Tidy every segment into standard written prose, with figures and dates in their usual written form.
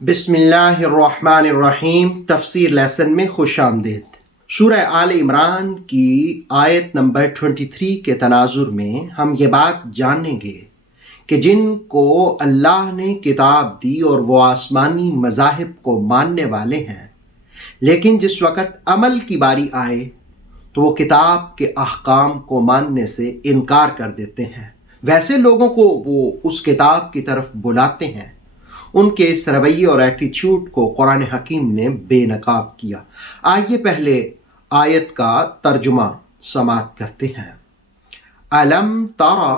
بسم اللہ الرحمن الرحیم تفسیر لیسن میں خوش آمدید۔ سورہ آل عمران کی آیت نمبر 23 کے تناظر میں ہم یہ بات جانیں گے کہ جن کو اللہ نے کتاب دی اور وہ آسمانی مذاہب کو ماننے والے ہیں، لیکن جس وقت عمل کی باری آئے تو وہ کتاب کے احکام کو ماننے سے انکار کر دیتے ہیں، ویسے لوگوں کو وہ اس کتاب کی طرف بلاتے ہیں۔ ان کے اس رویے اور ایٹیچیوڈ کو قرآن حکیم نے بے نقاب کیا۔ آئیے پہلے آیت کا ترجمہ سماعت کرتے ہیں۔ علم ترى،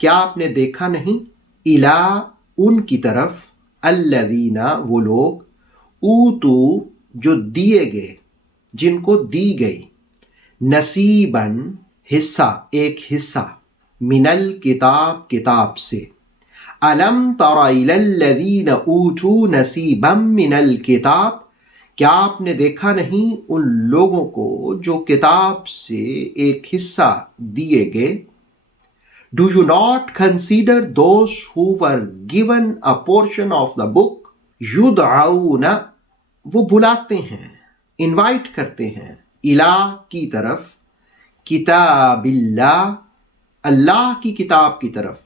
کیا آپ نے دیکھا نہیں، الا، ان کی طرف، الذین، وہ لوگ، اوتو، جو دیے گئے، جن کو دی گئی، نصیباً، حصہ، ایک حصہ، من الکتاب، کتاب سے۔ علم تر الی الذین اوتوا نصیبا من الکتاب، کیا آپ نے دیکھا نہیں ان لوگوں کو جو کتاب سے ایک حصہ دیے گئے۔ Do you not consider those who were given a portion of the book؟ یدعون، وہ بلاتے ہیں، انوائٹ کرتے ہیں، الہ، کی طرف، کتاب اللہ، اللہ کی کتاب کی طرف۔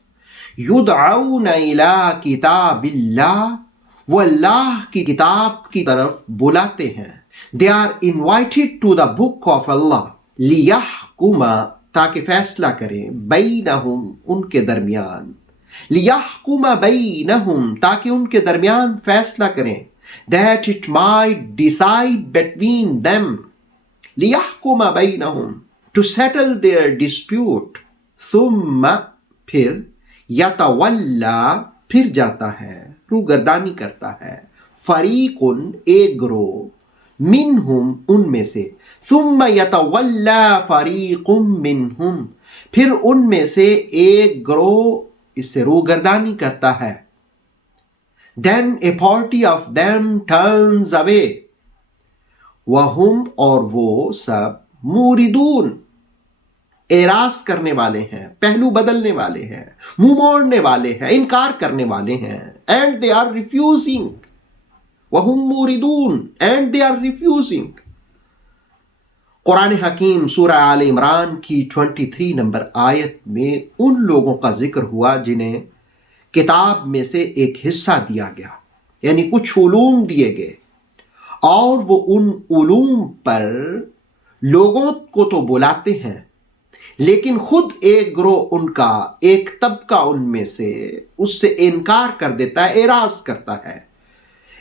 یدعون الی کتاب اللہ، وہ اللہ کی کتاب کی طرف بلاتے ہیں۔ They are invited to the book of Allah لیحکم، تاکہ فیصلہ کریں، بینہم، ان کے درمیان، لیحکم بینہم، تاکہ ان کے درمیان فیصلہ کریں، that it might decide between them، لیحکم بینہم، to settle their dispute، ثم، پھر، یتولا، پھر جاتا ہے، روگردانی کرتا ہے، فریقن، ایک گروہ، منہم، ان میں سے، ثم یتولا فریق منہم، پھر ان میں سے ایک گروہ اس سے روگردانی کرتا ہے۔ then a party of them turns away، وہم، اور وہ سب، موردون، اعراض کرنے والے ہیں، پہلو بدلنے والے ہیں، منہ موڑنے والے ہیں، انکار کرنے والے ہیں، and they are refusing، وَهُمْ مُورِدُونَ، and they are refusing۔ قرآن حکیم سورہ آل عمران کی 23 نمبر آیت میں ان لوگوں کا ذکر ہوا جنہیں کتاب میں سے ایک حصہ دیا گیا، یعنی کچھ علوم دیے گئے، اور وہ ان علوم پر لوگوں کو تو بلاتے ہیں، لیکن خود ایک گروہ ان کا، ایک طبقہ ان میں سے اس سے انکار کر دیتا ہے، اعراض کرتا ہے۔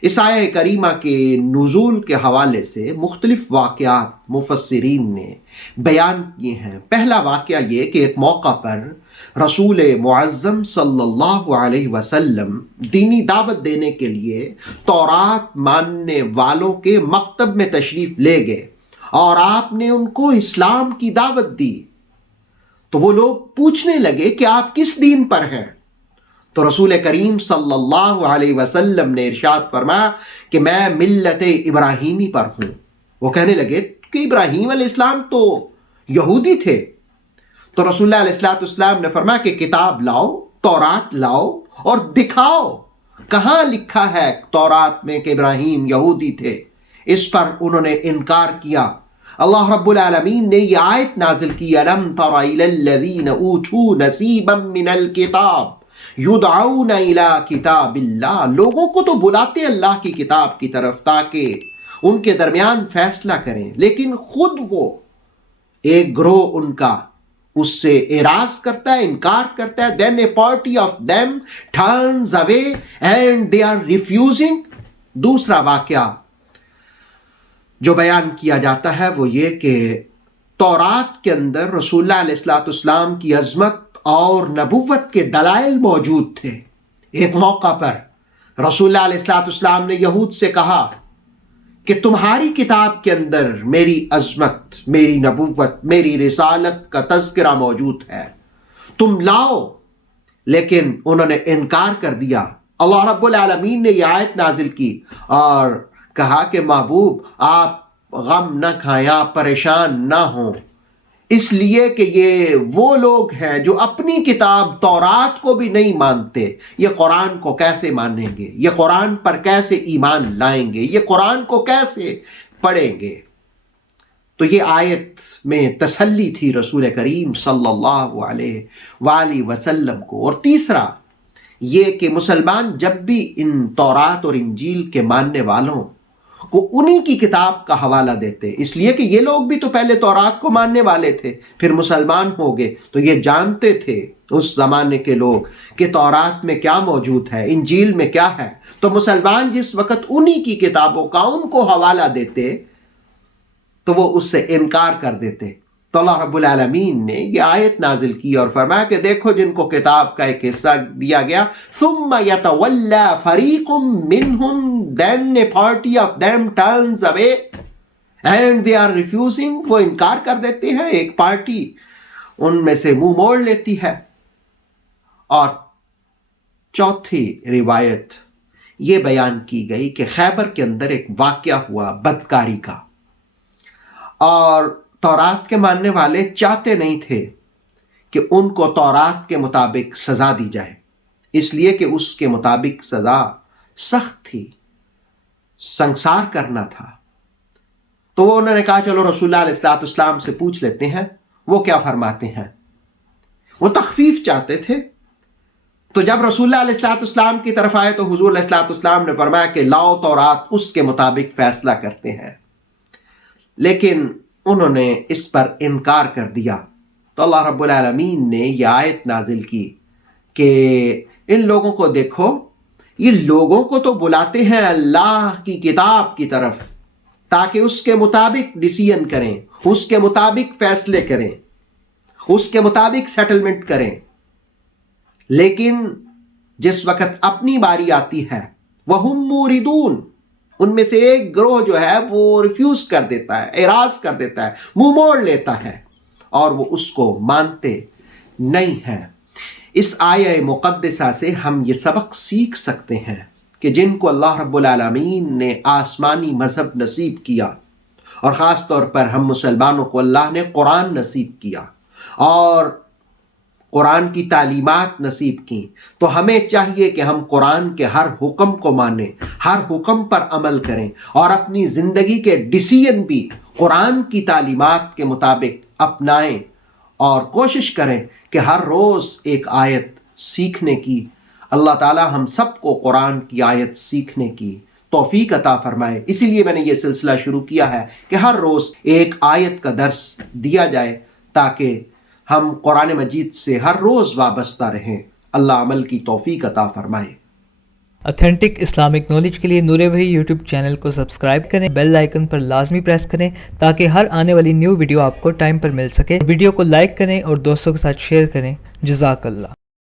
اس آیہ کریمہ کے نزول کے حوالے سے مختلف واقعات مفسرین نے بیان کیے ہیں۔ پہلا واقعہ یہ کہ ایک موقع پر رسول معظم صلی اللہ علیہ وسلم دینی دعوت دینے کے لیے تورات ماننے والوں کے مکتب میں تشریف لے گئے اور آپ نے ان کو اسلام کی دعوت دی، تو وہ لوگ پوچھنے لگے کہ آپ کس دین پر ہیں؟ تو رسول کریم صلی اللہ علیہ وسلم نے ارشاد فرمایا کہ میں ملت ابراہیمی پر ہوں۔ وہ کہنے لگے کہ ابراہیم علیہ السلام تو یہودی تھے۔ تو رسول اللہ علیہ السلام نے فرمایا کہ کتاب لاؤ، تورات لاؤ اور دکھاؤ کہاں لکھا ہے تورات میں کہ ابراہیم یہودی تھے۔ اس پر انہوں نے انکار کیا۔ اللہ رب العالمین نے یہ آیت نازل کی، الم تر الی الذین اوتوا نصیبا من الکتاب یدعون الی کتاب اللہ، لوگوں کو تو بلاتے اللہ کی کتاب کی طرف تاکہ ان کے درمیان فیصلہ کریں، لیکن خود وہ ایک گروہ ان کا اس سے اعراض کرتا ہے، انکار کرتا ہے۔ then a party of them turns away and they are refusing۔ دوسرا واقعہ جو بیان کیا جاتا ہے وہ یہ کہ تورات کے اندر رسول اللہ علیہ السلام کی عظمت اور نبوت کے دلائل موجود تھے۔ ایک موقع پر رسول اللہ علیہ السلام نے یہود سے کہا کہ تمہاری کتاب کے اندر میری عظمت، میری نبوت، میری رسالت کا تذکرہ موجود ہے، تم لاؤ، لیکن انہوں نے انکار کر دیا۔ اللہ رب العالمین نے یہ آیت نازل کی اور کہا کہ محبوب آپ غم نہ کھائیں، آپ پریشان نہ ہوں، اس لیے کہ یہ وہ لوگ ہیں جو اپنی کتاب تورات کو بھی نہیں مانتے، یہ قرآن کو کیسے مانیں گے؟ یہ قرآن پر کیسے ایمان لائیں گے؟ یہ قرآن کو کیسے پڑھیں گے؟ تو یہ آیت میں تسلی تھی رسول کریم صلی اللہ علیہ وآلہ وسلم کو۔ اور تیسرا یہ کہ مسلمان جب بھی ان تورات اور انجیل کے ماننے والوں کو انہی کی کتاب کا حوالہ دیتے، اس لیے کہ یہ لوگ بھی تو پہلے تورات کو ماننے والے تھے، پھر مسلمان ہو گئے، تو یہ جانتے تھے اس زمانے کے لوگ کہ تورات میں کیا موجود ہے، انجیل میں کیا ہے، تو مسلمان جس وقت انہی کی کتابوں کا ان کو حوالہ دیتے تو وہ اس سے انکار کر دیتے۔ تو اللہ رب العالمین نے یہ آیت نازل کی اور فرمایا کہ دیکھو جن کو کتاب کا ایک حصہ دیا گیا، ثم يتولى فريق منهم then a party of them turns away and they are refusing، وہ انکار کر دیتے ہیں، ایک پارٹی ان میں سے منہ موڑ لیتی ہے۔ اور چوتھی روایت یہ بیان کی گئی کہ خیبر کے اندر ایک واقعہ ہوا بدکاری کا، اور تورات کے ماننے والے چاہتے نہیں تھے کہ ان کو تورات کے مطابق سزا دی جائے، اس لیے کہ اس کے مطابق سزا سخت تھی، سنسار کرنا تھا۔ تو وہ انہوں نے کہا چلو رسول اللہ علیہ السلام سے پوچھ لیتے ہیں وہ کیا فرماتے ہیں۔ وہ تخفیف چاہتے تھے، تو جب رسول اللہ علیہ السلام کی طرف آئے تو حضور علیہ السلام نے فرمایا کہ لاؤ تورات اس کے مطابق فیصلہ کرتے ہیں، لیکن انہوں نے اس پر انکار کر دیا۔ تو اللہ رب العالمین نے یہ آیت نازل کی کہ ان لوگوں کو دیکھو، یہ لوگوں کو تو بلاتے ہیں اللہ کی کتاب کی طرف تاکہ اس کے مطابق ڈیسیژن کریں، اس کے مطابق فیصلے کریں، اس کے مطابق سیٹلمنٹ کریں، لیکن جس وقت اپنی باری آتی ہے وَهُمْ مُورِدُونَ، ان میں سے ایک گروہ جو ہے وہ ریفیوز کر دیتا ہے، اعراض کر دیتا ہے، منہ موڑ لیتا ہے، اور وہ اس کو مانتے نہیں ہیں۔ اس آیہ مقدسہ سے ہم یہ سبق سیکھ سکتے ہیں کہ جن کو اللہ رب العالمین نے آسمانی مذہب نصیب کیا، اور خاص طور پر ہم مسلمانوں کو اللہ نے قرآن نصیب کیا اور قرآن کی تعلیمات نصیب کی، تو ہمیں چاہیے کہ ہم قرآن کے ہر حکم کو مانیں، ہر حکم پر عمل کریں، اور اپنی زندگی کے ڈیسیژن بھی قرآن کی تعلیمات کے مطابق اپنائیں، اور کوشش کریں کہ ہر روز ایک آیت سیکھنے کی۔ اللہ تعالی ہم سب کو قرآن کی آیت سیکھنے کی توفیق عطا فرمائے۔ اسی لیے میں نے یہ سلسلہ شروع کیا ہے کہ ہر روز ایک آیت کا درس دیا جائے تاکہ ہم قرآن مجید سے ہر روز وابستہ رہیں۔ اللہ عمل کی توفیق عطا فرمائے۔ اتھینٹک اسلامک نالج کے لیے نور وحی یوٹیوب چینل کو سبسکرائب کریں، بیل آئیکن پر لازمی پریس کریں تاکہ ہر آنے والی نیو ویڈیو آپ کو ٹائم پر مل سکے۔ ویڈیو کو لائک کریں اور دوستوں کے ساتھ شیئر کریں۔ جزاک اللہ۔